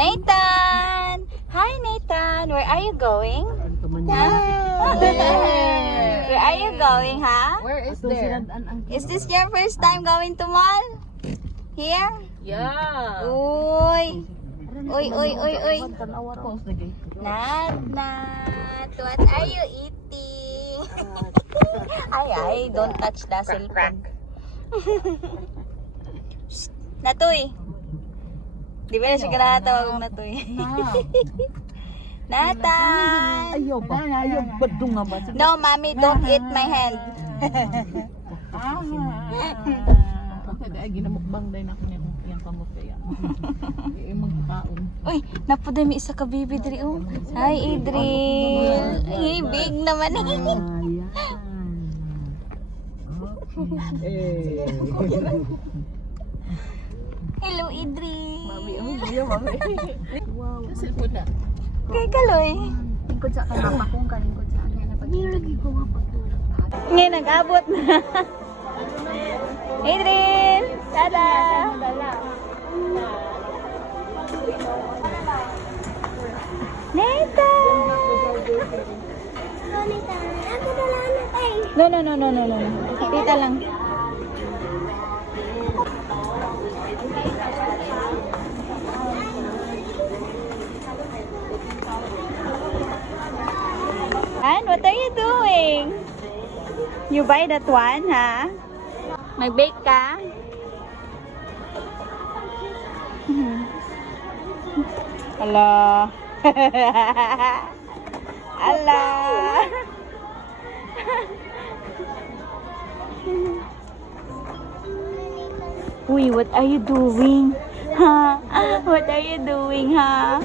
Nathan! Hi, Nathan! Where are you going? Where are you going, huh? Where is there? Is this your first time going to mall? Here? Yeah. Uy! Uy, uy, uy, uy! Close the gate. Nat, what are you eating? Ay, don't touch the cellphone. Shh, Natoy! Di ba na siya kinatawag Natoy? Nathan! Ayaw ba? Ayaw ba doon nga ba? No, mommy, don't eat my hand. Okay, ay ginamukbang din ako niya yung kamot kaya. Yung magkaon. Uy, napuday may isa ka baby diri oh. Hi, Idril. Ay, big naman eh. Hello, Idril. Mami, mami. Wow. Cellphone na. Kay Kaloy. Lingkod sa kanapa kung kalingkod sa ano na pag nilagi ko nga pagtulog. Ngayon, nag-abot na. Idril! Tada! Nathan! No. Tita lang. And what are you doing? You buy that one, ha? Mag-bake ka? Ala. Ala. Uy, what are you doing? Ha? What are you doing, ha?